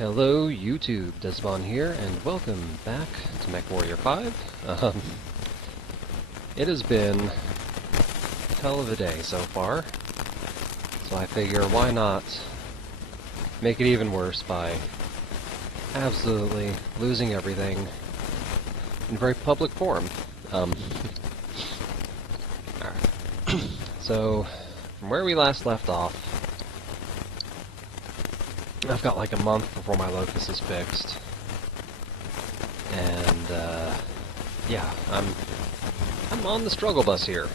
Hello YouTube, Dezibahn here, and welcome back to Mechwarrior 5. It has been a hell of a day so far, so I figure why not make it even worse by absolutely losing everything in very public form. Alright. So, from where we last left off, I've got like a month before my locus is fixed, and yeah, I'm on the struggle bus here.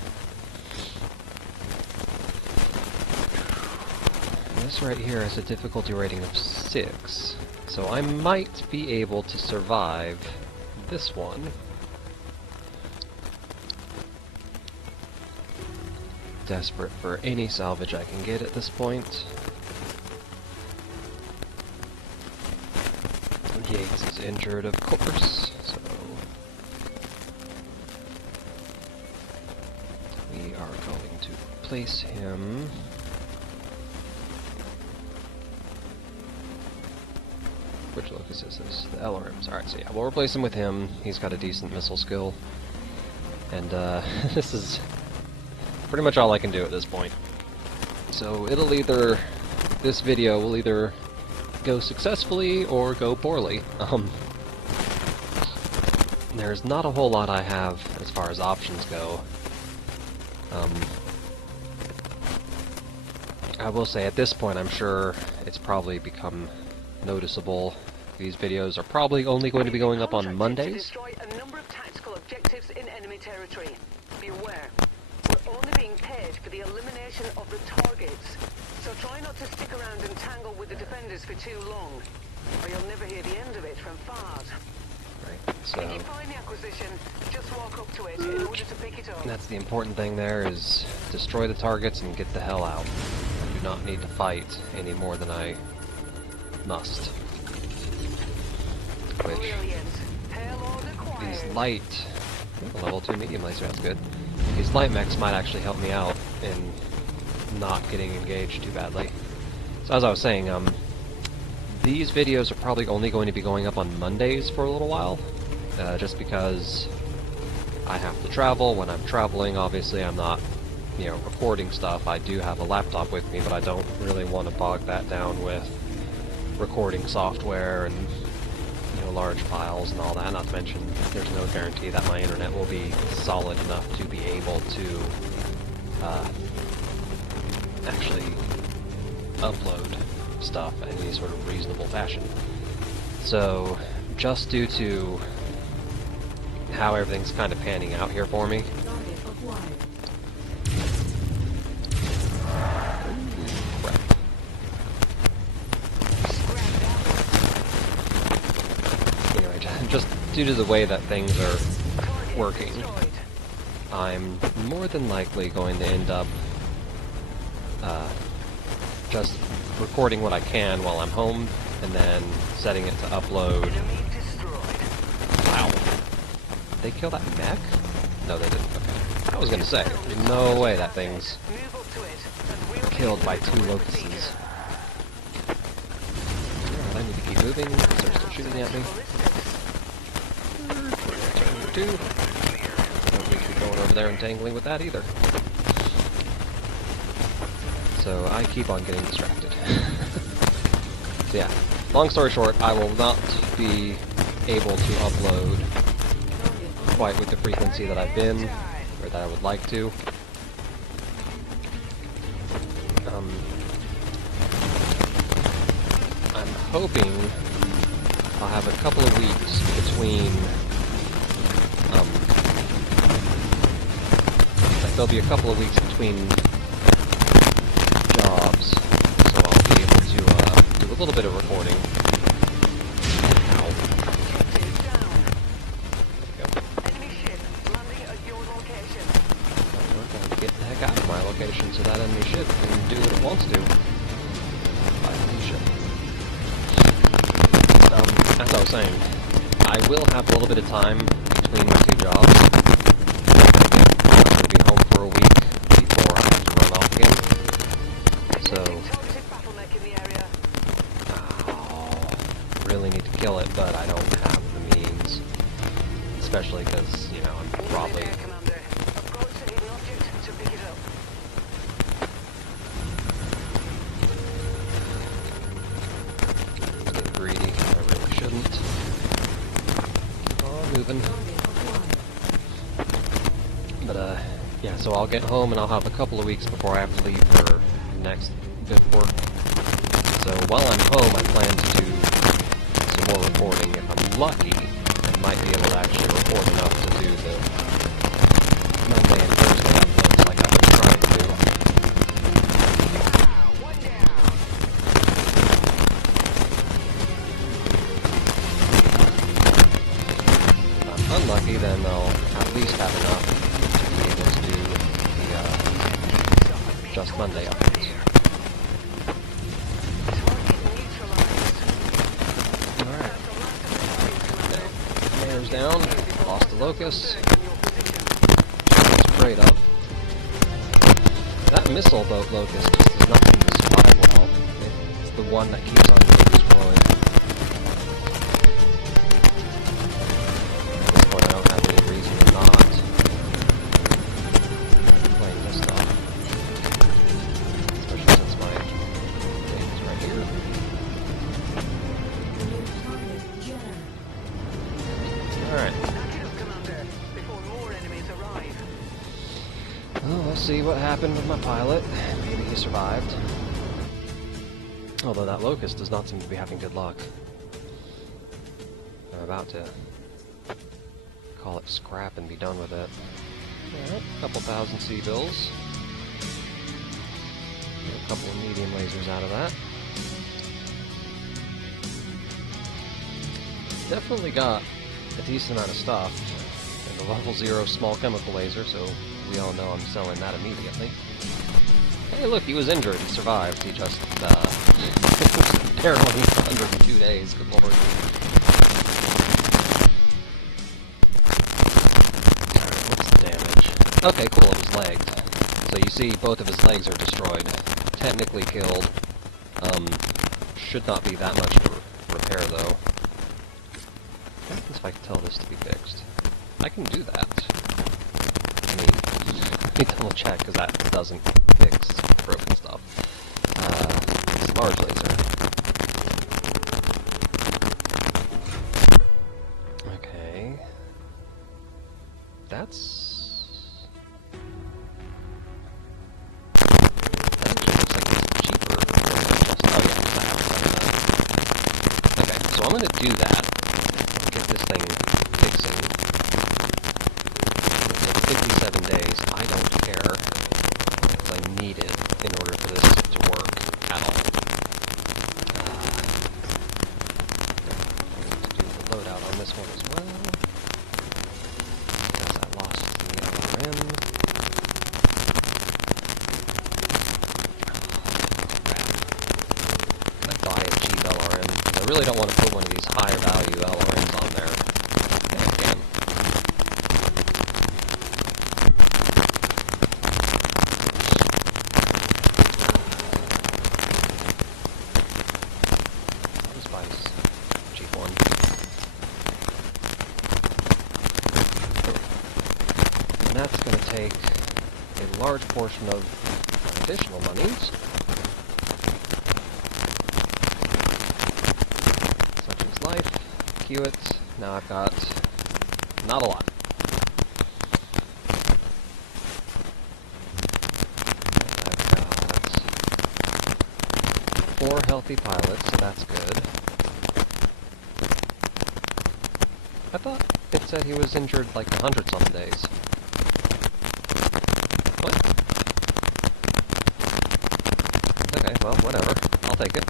This right here has a difficulty rating of 6, so I might be able to survive this one. Desperate for any salvage I can get at this point. Yates is injured, of course, so we are going to replace him. Which locus is this? The Elrims. Alright, so yeah, we'll replace him with him. He's got a decent missile skill. And this is pretty much all I can do at this point. So it'll either... this video will either go successfully or go poorly. There's not a whole lot I have as far as options go. I will say at this point I'm sure it's probably become noticeable. These videos are probably only going to be going up on Mondays. Destroy a number of tactical objectives in enemy territory. Be aware, we're only being paid for the elimination of the targets. So try not to stick around and tangle with the defenders for too long, or you'll never hear the end of it from Fars. Right, so if you find the acquisition, just walk up to it in order to pick it up. that's the important thing there, is destroy the targets and get the hell out. I do not need to fight any more than I must. Which, these light... level 2 medium laser, that's good. These light mechs might actually help me out in not getting engaged too badly. So as I was saying, these videos are probably only going to be going up on Mondays for a little while, just because I have to travel. When I'm traveling, obviously I'm not, you know, recording stuff. I do have a laptop with me, but I don't really want to bog that down with recording software and, you know, large files and all that. Not to mention, there's no guarantee that my internet will be solid enough to be able to actually upload stuff in any sort of reasonable fashion. So, just due to how everything's kind of panning out here for me. Crap. Anyway, just due to the way that things are working, I'm more than likely going to end up just recording what I can while I'm home, and then setting it to upload. Wow. Did they kill that mech? No, they didn't. Okay. I was gonna say, there's no way that thing's killed by 2 locusts. I need to keep moving, because they're still shooting at me. Turn 2. Don't need to be going over there and tangling with that either. So I keep on getting distracted. So yeah, long story short, I will not be able to upload quite with the frequency that I've been, or that I would like to. I'm hoping I'll have a couple of weeks between, there'll be a couple of weeks between jobs, so I'll be able to do a little bit of recording. Ow. There we go. We're going to get the heck out of my location so that enemy ship can do what it wants to. As I was saying, I will have a little bit of time between my 2 jobs. I'm going to be home for a week before I have to run off again. So... really need to kill it, but I don't have the means. Especially because, you know, I'm probably... Commander. Approach the hidden object to pick it up. A bit greedy. I really shouldn't. Oh, moving. But, yeah, so I'll get home and I'll have a couple of weeks before I have to leave for the next bit of work. So while I'm home, I plan to do some more reporting. If I'm lucky, I might be able to actually report enough to do the Monday and Thursday uploads like I've been trying to do. If I'm unlucky, then I'll at least have enough to be able to do the Just Monday uploads. Alright. Down, lost the locust. I was afraid of. That missile boat locust just does not seem to survive well. It's the one that keeps on getting destroyed. At this point, I don't have any reason to not playing this stuff. Especially since my game is right here. Alright. Well, we'll see what happened with my pilot. Maybe he survived. Although that locust does not seem to be having good luck. I'm about to call it scrap and be done with it. Alright, a couple thousand C-bills. A couple of medium lasers out of that. Definitely got a decent amount of stuff. And a level 0 small chemical laser, so we all know I'm selling that immediately. Hey look, he was injured, he survived, he just, barely 102 days, good lord. Alright, what's the damage? Okay, cool, it was legged. So you see, both of his legs are destroyed. Technically killed. Should not be that much to repair, though. What happens if I can tell this to be fixed? I can do that. I mean, let me double check, because that doesn't fix broken stuff. It's a large laser. Okay. That's... that actually looks like it's cheaper. Oh yeah, I have it. Okay, so I'm going to do that. Get this thing fixing. It's 57 days. I don't care if I need it in order for this to work at all. I'm going to do the loadout on this one as well. Guess I lost the LRM. Can I buy a cheap LRM? I really don't want to put one of these higher value LRMs on there. Yeah, I can. I'll just buy a cheap one. And that's going to take a large portion of additional monies. Such as life, queue it. Now I've got not a lot. I've got 4 healthy pilots, so that's good. I thought it said he was injured like 100-something days. What? Okay, well, whatever. I'll take it.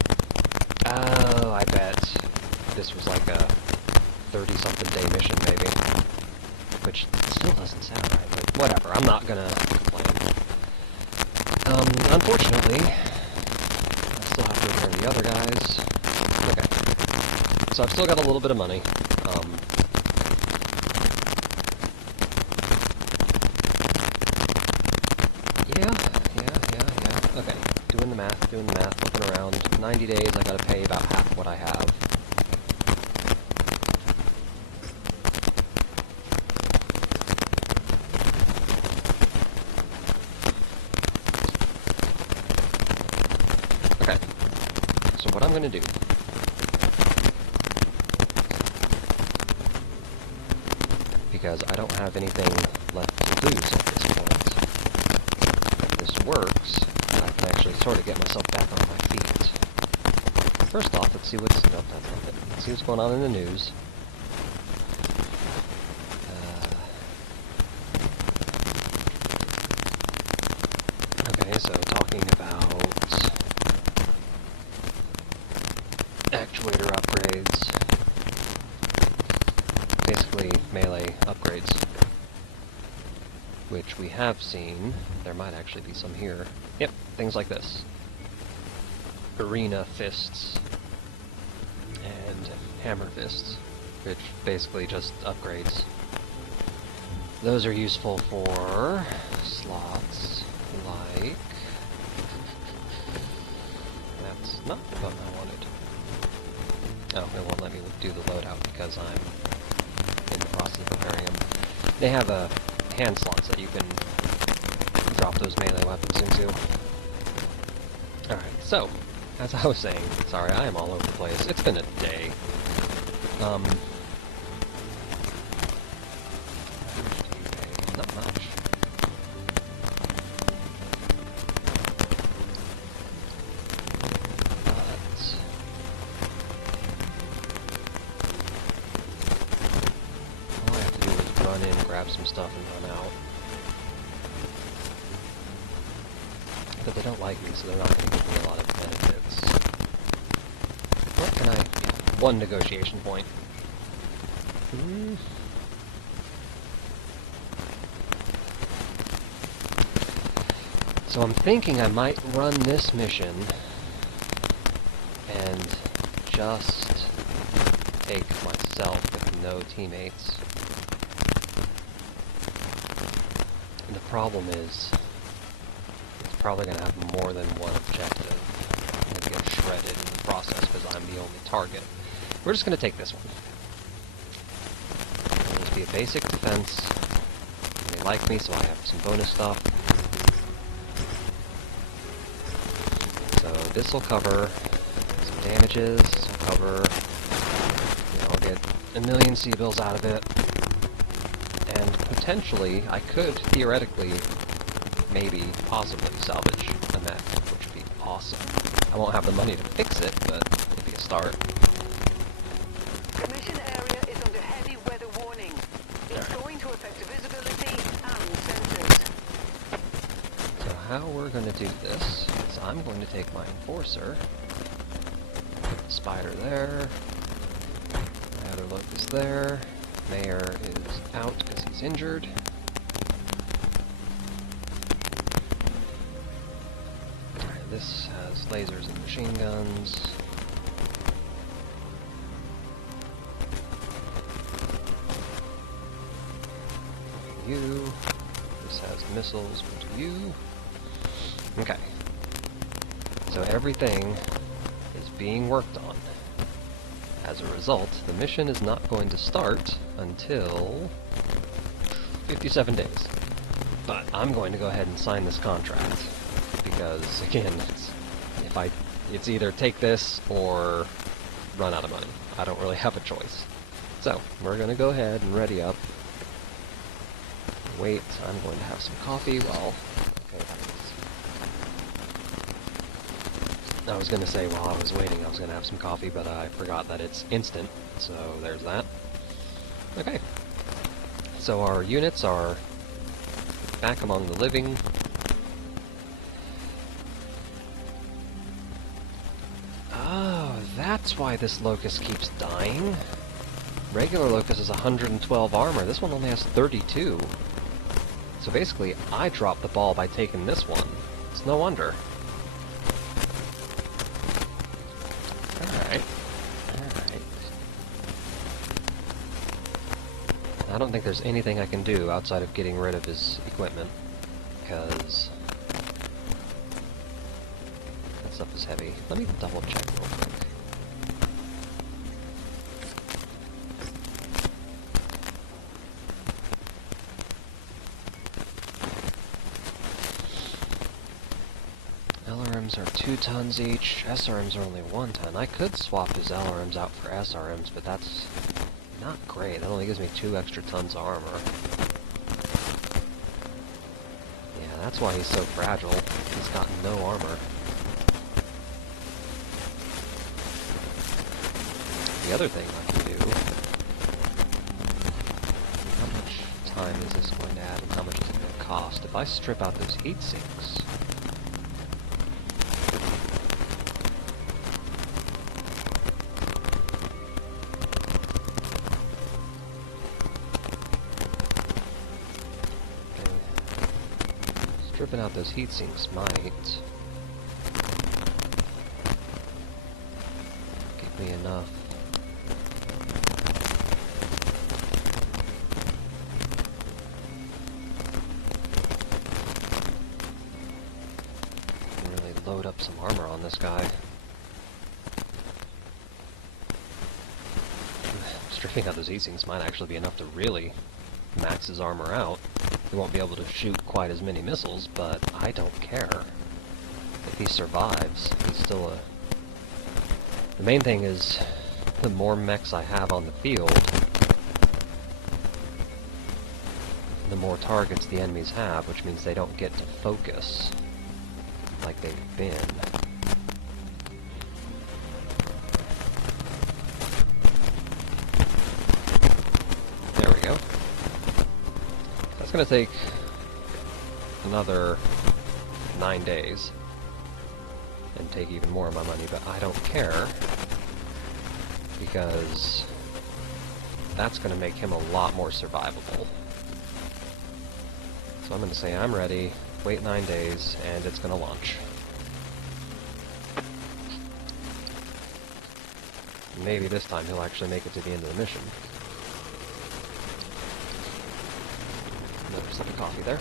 Oh, I bet this was like a 30-something day mission, maybe. Which still doesn't sound right, but whatever. I'm not gonna complain. Unfortunately, I still have to repair the other guys. Okay. So I've still got a little bit of money. Yeah. Okay, doing the math, looking around. 90 days, I gotta pay about half what I have. gonna do. Because I don't have anything left to lose at this point. If this works, I can actually sort of get myself back on my feet. First off, let's see what's... Nope, that's not it. Let's see what's going on in the news. Okay, so talking about actuator upgrades. Basically, melee upgrades. Which we have seen. There might actually be some here. Yep, things like this. Arena fists. And hammer fists. Which basically just upgrades. Those are useful for slots like... That's not the button I wanted. Oh, it won't let me do the loadout because I'm in the process of preparing them. They have hand slots that you can drop those melee weapons into. Alright, so, as I was saying, sorry, I am all over the place. It's been a day. Not much. Grab some stuff and run out. But they don't like me, so they're not going to give me a lot of benefits. What can I... Yeah, one negotiation point. So I'm thinking I might run this mission and just take myself with no teammates. And the problem is, it's probably going to have more than one objective. I'm going to get shredded in the process because I'm the only target. We're just going to take this one. It'll just be a basic defense. They like me, so I have some bonus stuff. So this will cover some damages. This will cover, you know, I'll get a million C-bills out of it. And potentially, I could, theoretically, maybe, possibly salvage a mech, which would be awesome. I won't have the money to fix it, but it'd be a start. The mission area is under heavy weather warning. It's going to affect visibility and sensors. So how we're going to do this is I'm going to take my Enforcer, put the Spider there, my Outer Locust there, Mayor is out because he's injured. Alright, this has lasers and machine guns. You. This has missiles, but you. Okay. So everything is being worked on. As a result, the mission is not going to start until 57 days. But I'm going to go ahead and sign this contract because, again, it's either take this or run out of money. I don't really have a choice. So we're going to go ahead and ready up. Wait, I'm going to have some coffee while... Okay, I was going to say while I was waiting I was going to have some coffee, but I forgot that it's instant, so there's that. Okay. So our units are back among the living. Oh, that's why this Locust keeps dying. Regular Locust is 112 armor, this one only has 32. So basically, I dropped the ball by taking this one. It's no wonder. Alright. Alright. I don't think there's anything I can do outside of getting rid of his equipment, because that stuff is heavy. Let me double check real quick. LRMs are 2 tons each. SRMs are only 1 ton. I could swap his LRMs out for SRMs, but that's not great. That only gives me 2 extra tons of armor. Yeah, that's why he's so fragile. He's got no armor. The other thing I can do... How much time is this going to add, and how much is it going to cost? If I strip out those heat sinks... Stripping out those heat sinks might give me enough. Really load up some armor on this guy. Stripping out those heat sinks might actually be enough to really max his armor out. He won't be able to shoot quite as many missiles, but I don't care. If he survives, he's still a... The main thing is, the more mechs I have on the field, the more targets the enemies have, which means they don't get to focus like they've been. There we go. That's going to take another 9 days and take even more of my money, but I don't care because that's going to make him a lot more survivable. So I'm going to say I'm ready, wait 9 days, and it's going to launch. Maybe this time he'll actually make it to the end of the mission. Another sip of coffee there.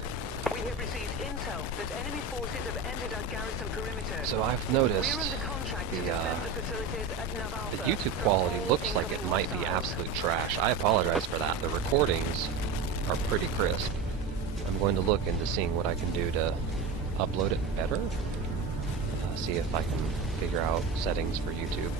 We have received intel that enemy forces have entered our garrison perimeter. So I've noticed the YouTube quality looks like it might be absolute trash. I apologize for that. The recordings are pretty crisp. I'm going to look into seeing what I can do to upload it better. See if I can figure out settings for YouTube.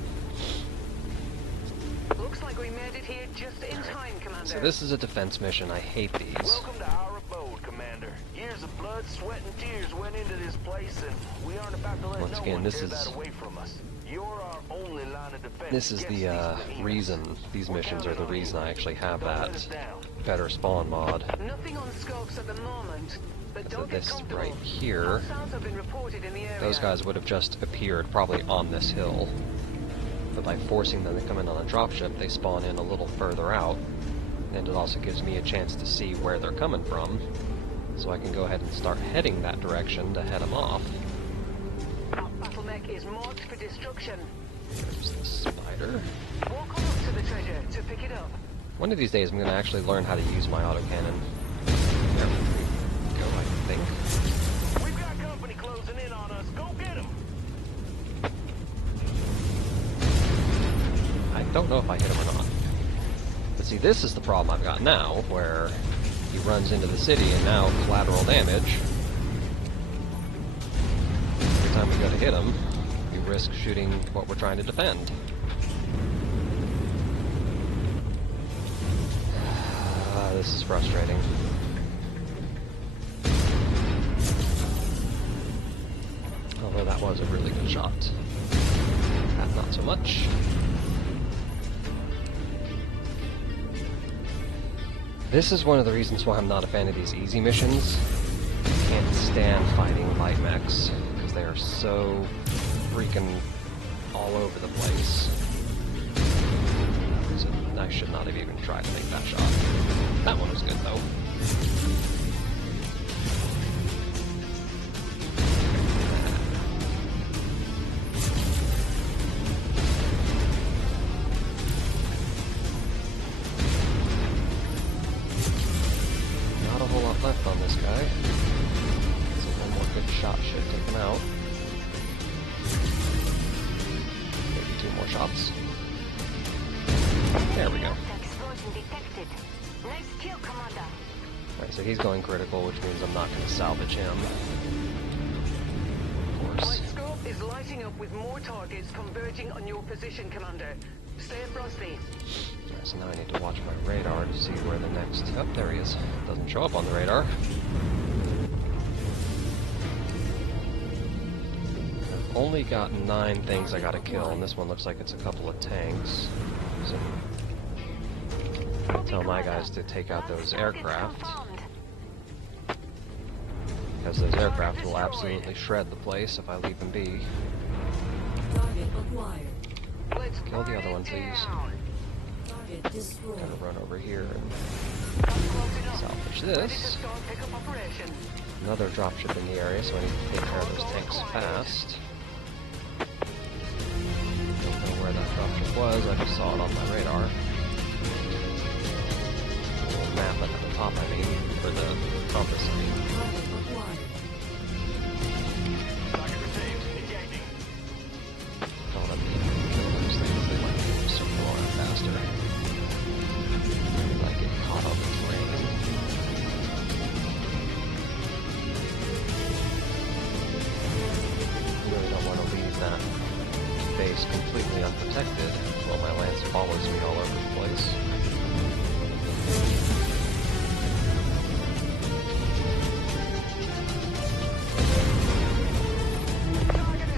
Looks like we made it here just in time, Commander. So this is a defense mission. I hate these. Welcome to our abode, Commander. Years of blood, sweat, and tears went into this place, and we aren't about to let Once no again, one this tear is that away from us. You're our only line of defense. This is the reason these missions are the reason I actually have that better spawn mod. Nothing on scopes at the moment, but don't get This comfortable. right here, Hostiles have been reported in the area. those guys would have just appeared probably on this hill. But by forcing them to come in on a dropship, they spawn in a little further out, and it also gives me a chance to see where they're coming from, so I can go ahead and start heading that direction to head them off. Our battle mech is marked for destruction. There's the spider. Walk on up to the treasure to pick it up. One of these days I'm going to actually learn how to use my autocannon. There we go, I think. We've got company closing in on us. Go get them. I don't know if I hit him or not. But see, this is the problem I've got now, where he runs into the city and now collateral damage. Every time we go to hit him, we risk shooting what we're trying to defend. This is frustrating. Although that was a really good shot. That not so much. This is one of the reasons why I'm not a fan of these easy missions. I can't stand fighting light mechs, because they are so freaking all over the place. So I should not have even tried to make that shot. That one was good, though. Not a whole lot left on this guy. So one more good shot should take him out. Maybe 2 more shots. There we go. Nice kill, Commander. Alright, so he's going critical, which means I'm not going to salvage him. Of course. My scope is is lighting up with more targets converging on your position, Commander. Stay frosty. Alright, so now I need to watch my radar to see where the next... Oh, there he is. Doesn't show up on the radar. I've only got 9 things I gotta kill, and this one looks like it's a couple of tanks. So I'll tell my guys to take out those aircraft, because those aircraft will absolutely shred the place if I leave them be. Kill the other one, please. Gotta run over here and salvage this. Another dropship in the area, so I need to take care of those tanks fast. Don't know where that dropship was, I just saw it on my radar. The little map at the top, I mean, for the compass, I mean. Don't let me kill those things, they might circle around faster. I get caught up in flames. Really don't want to leave that base completely unprotected while my lance follows me all over the place.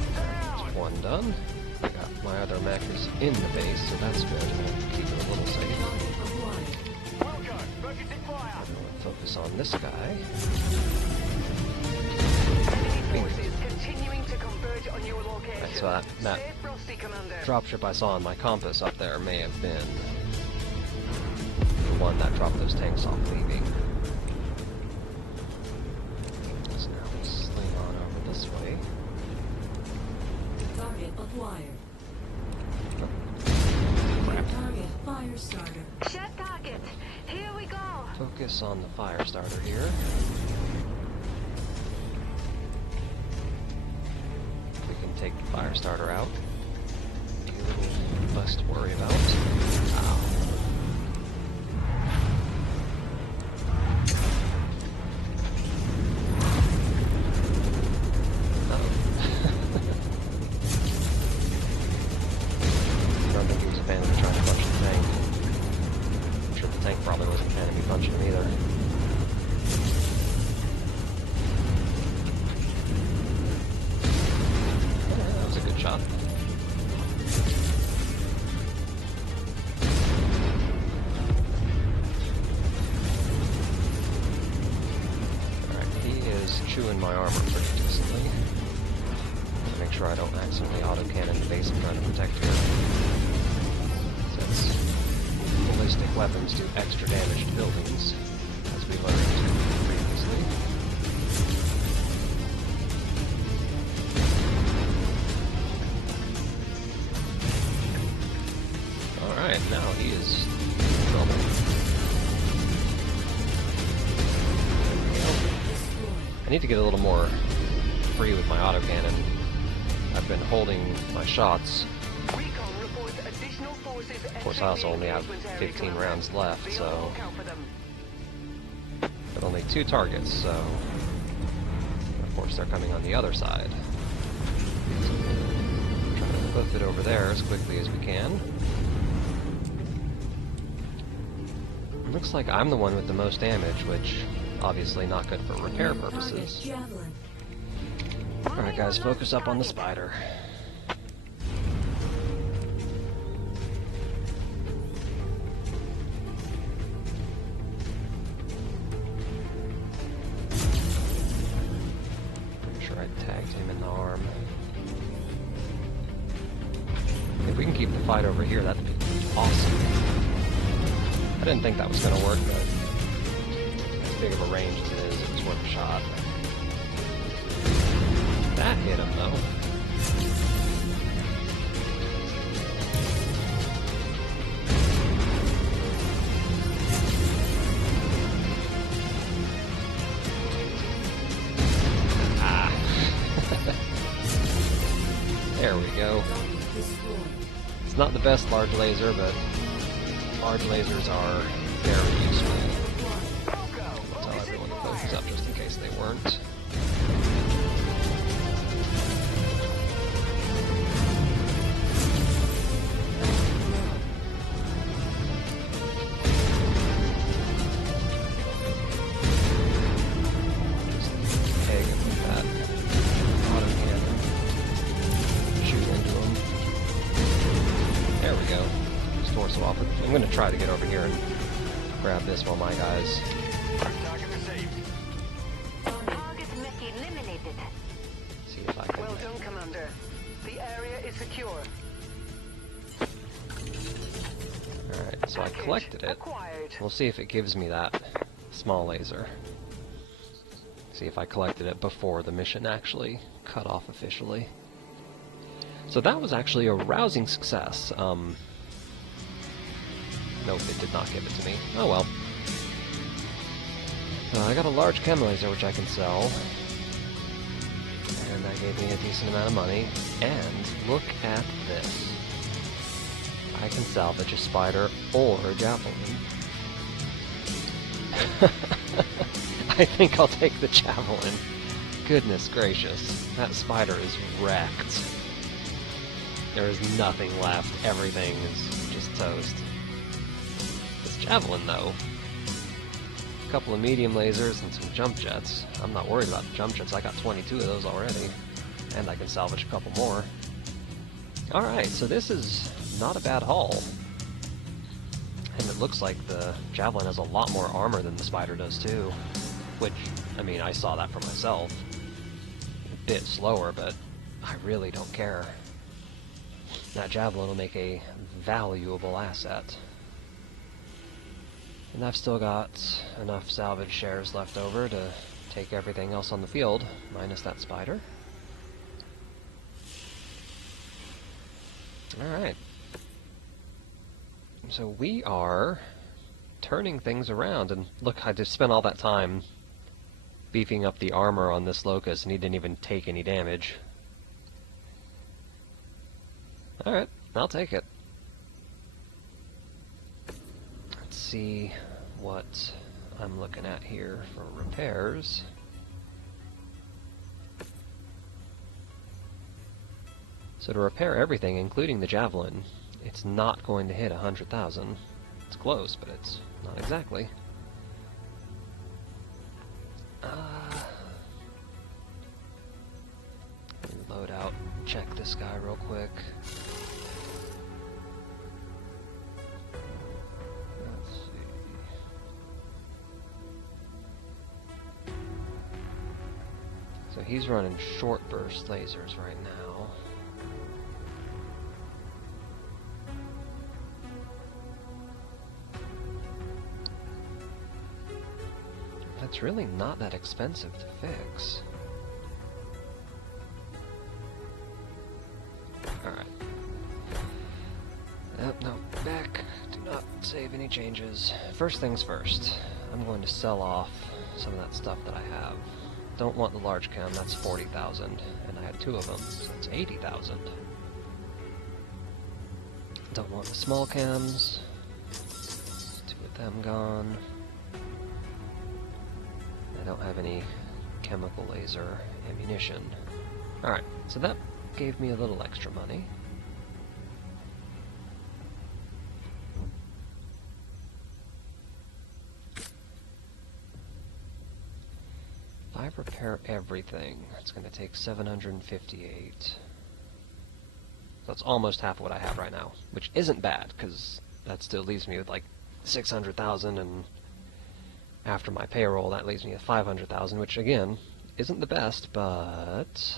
That's one done. I got my other mech is in the base, so that's good. We'll keep it a little safe. Focus on this guy. Right, so that dropship I saw on my compass up there may have been the one that dropped those tanks off leaving. So now we sling on over this way. Target acquired. Crap. Target fire starter. Set target. Here we go. Focus on the fire starter here. We can take the fire starter out. A little less to worry about. Ow. I don't think he was a fan of me trying to punch the tank. I'm sure the tank probably wasn't a fan of me punching him either. Yeah, that was a good shot. Alright, he is chewing my armor pretty decently. Make sure I don't accidentally autocannon the base I'm trying to protect here. Since ballistic weapons do extra damage to buildings, as we learned previously. Alright, now he is in trouble. There we go. I need to get a little more free with my autocannon. I've been holding my shots. Of course, I also only have 15 rounds left, so... But only 2 targets, so... Of course, they're coming on the other side. Trying to clip it over there as quickly as we can. Looks like I'm the one with the most damage, which... obviously not good for repair purposes. Alright guys, focus up on the spider. Pretty sure I tagged him in the arm. If we can keep the fight over here, that'd be awesome. I didn't think that was going to work, but as big of a range as it is, it was worth a shot. That hit him, though. Ah. There we go. It's not the best large laser, but large lasers are very useful. I'll tell everyone to focus up just in case they weren't. torso off. I'm going to try to get over here and grab this while my guys... Target received. Target mech eliminated. See if I can... Well done, Commander. The area is secure. Alright, so I collected it. Acquired. We'll see if it gives me that small laser. See if I collected it before the mission actually cut off officially. So that was actually a rousing success. Nope, it did not give it to me. Oh well. I got a large chem laser which I can sell. And that gave me a decent amount of money. And look at this. I can salvage a spider or a javelin. I think I'll take the javelin. Goodness gracious, that spider is wrecked. There is nothing left. Everything is just toast. This javelin, though. A couple of medium lasers and some jump jets. I'm not worried about the jump jets. I got 22 of those already. And I can salvage a couple more. Alright, so this is not a bad haul. And it looks like the javelin has a lot more armor than the spider does, too. Which, I mean, I saw that for myself. A bit slower, but I really don't care. That javelin will make a valuable asset. And I've still got enough salvage shares left over to take everything else on the field, minus that spider. Alright. So we are turning things around, and look, I just spent all that time beefing up the armor on this locust, and he didn't even take any damage. Alright, I'll take it. Let's see what I'm looking at here for repairs. So to repair everything, including the javelin, it's not going to hit 100,000. It's close, but it's not exactly. Load out, check this guy real quick. Let's see. So he's running short burst lasers right now. That's really not that expensive to fix. Alright. No, back. Do not save any changes. First things first. I'm going to sell off some of that stuff that I have. Don't want the large chem, that's 40,000. And I had 2 of them, so that's 80,000. Don't want the small chems. 2 of them gone. I don't have any chemical laser ammunition. Alright, so that gave me a little extra money. If I repair everything, it's going to take 758. So that's almost half of what I have right now, which isn't bad, because that still leaves me with like 600,000, and after my payroll that leaves me with 500,000, which again isn't the best, but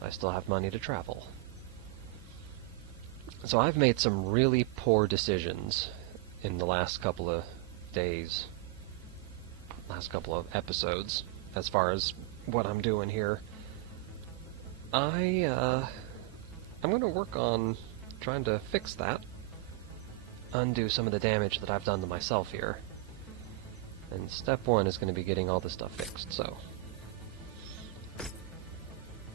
I still have money to travel. So I've made some really poor decisions in the last couple of days, last couple of episodes, as far as what I'm doing here. I'm going to work on trying to fix that, undo some of the damage that I've done to myself here. And step 1 is going to be getting all this stuff fixed, so...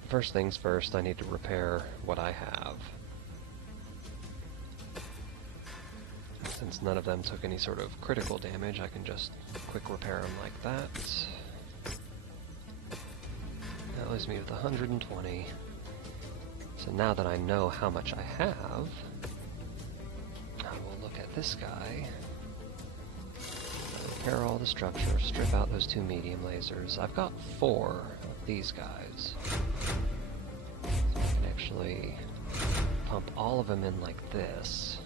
First things first, I need to repair what I have. Since none of them took any sort of critical damage, I can just quick repair them like that. That leaves me with 120. So now that I know how much I have, I will look at this guy. Repair all the structure, strip out those 2 medium lasers. I've got 4 of these guys. So I can actually pump all of them in like this.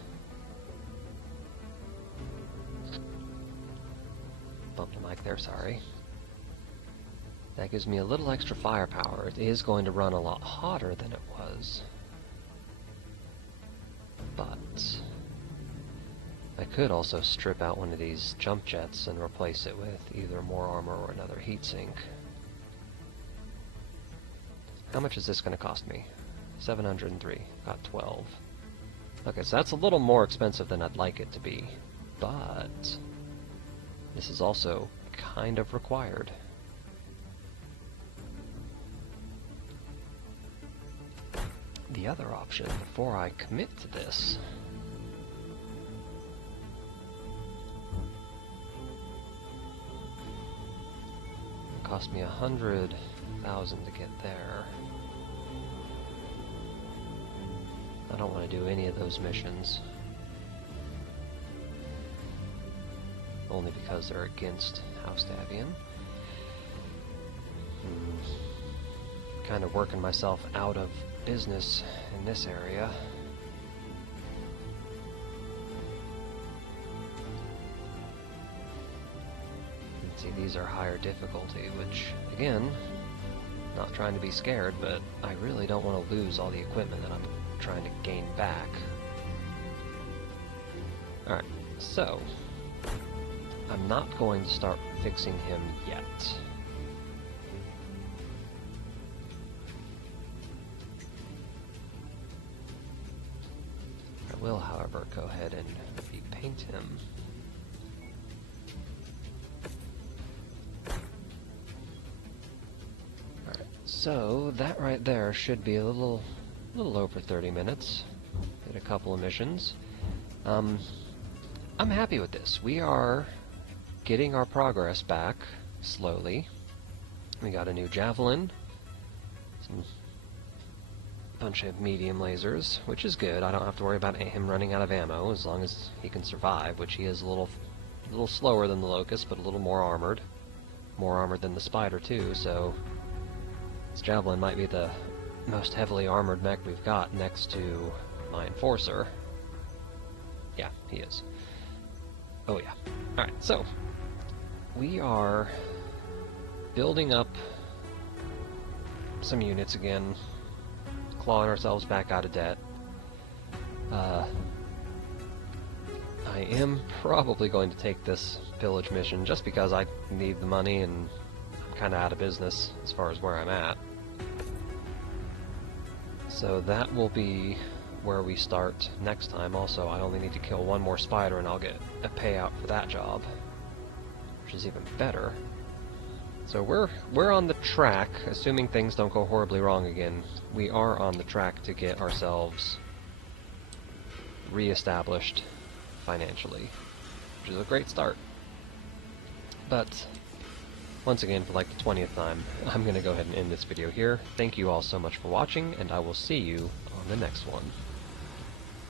Bump the mic there, sorry. That gives me a little extra firepower. It is going to run a lot hotter than it was. But I could also strip out one of these jump jets and replace it with either more armor or another heatsink. How much is this going to cost me? 703. Got 12. Okay, so that's a little more expensive than I'd like it to be, but this is also kind of required. The other option, before I commit to this, it cost me 100,000 to get there. I don't want to do any of those missions. Only because they're against House Davian. Kind of working myself out of business in this area. And see, these are higher difficulty, which, again, not trying to be scared, but I really don't want to lose all the equipment that I'm trying to gain back. Alright, so I'm not going to start fixing him yet. I will, however, go ahead and repaint him. Alright, so that right there should be a little over 30 minutes. Did a couple of missions. I'm happy with this. We are getting our progress back slowly. We got a new javelin, some bunch of medium lasers, which is good. I don't have to worry about him running out of ammo as long as he can survive, which he is a little slower than the Locust, but a little more armored. More armored than the Spider too, so this javelin might be the most heavily armored mech we've got next to my Enforcer. Yeah, he is. Oh yeah. Alright, so we are building up some units again, clawing ourselves back out of debt. I am probably going to take this pillage mission just because I need the money and I'm kind of out of business as far as where I'm at. So that will be where we start next time. Also, I only need to kill one more spider and I'll get a payout for that job, which is even better. So we're on the track, assuming things don't go horribly wrong again. We are on the track to get ourselves re-established financially, which is a great start. But once again, for like the 20th time, I'm going to go ahead and end this video here. Thank you all so much for watching, and I will see you on the next one.